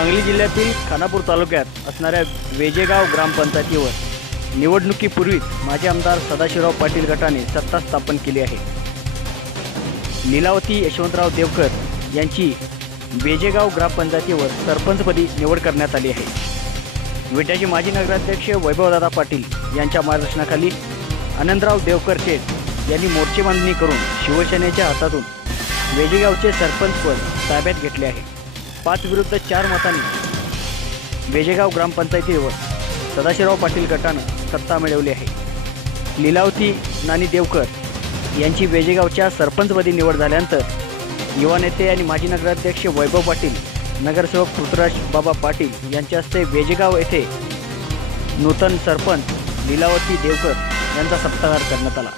सांगली जिल्ह्यातील खानापूर तालुक्यात असणाऱ्या वेजेगाव ग्रामपंचायतीवर निवडणुकीपूर्वीच माजी आमदार सदाशिवराव पाटील गटाने सत्ता स्थापन केली आहे। लीलावती यशवंतराव देवकर यांची वेजेगाव ग्रामपंचायतीवर सरपंचपदी निवड करण्यात आली आहे। विट्याचे माजी नगराध्यक्ष वैभवदादा पाटील यांच्या मार्गदर्शनाखाली आनंदराव देवकर शेठ यांनी मोर्चे बांधणी करून शिवसेनेच्या हातातून वेजेगावचे सरपंचपद ताब्यात घेतले आहे। 5 विरुद्ध 4 मतांनी वेजेगाव ग्रामपंचायतीवर सदाशिवराव पाटील गटाने सत्ता मिळवली आहे। लीलावती नानी देवकर यांची वेजेगावच्या सरपंचपदी निवड झाल्यानंतर युवा नेते आणि माजी नगराध्यक्ष वैभव पाटील, नगरसेवक पृथ्वीराज बाबा पाटील यांच्या हस्ते वेजेगाव येथे नूतन सरपंच लीलावती देवकर यांचा सत्कार करण्यात आला।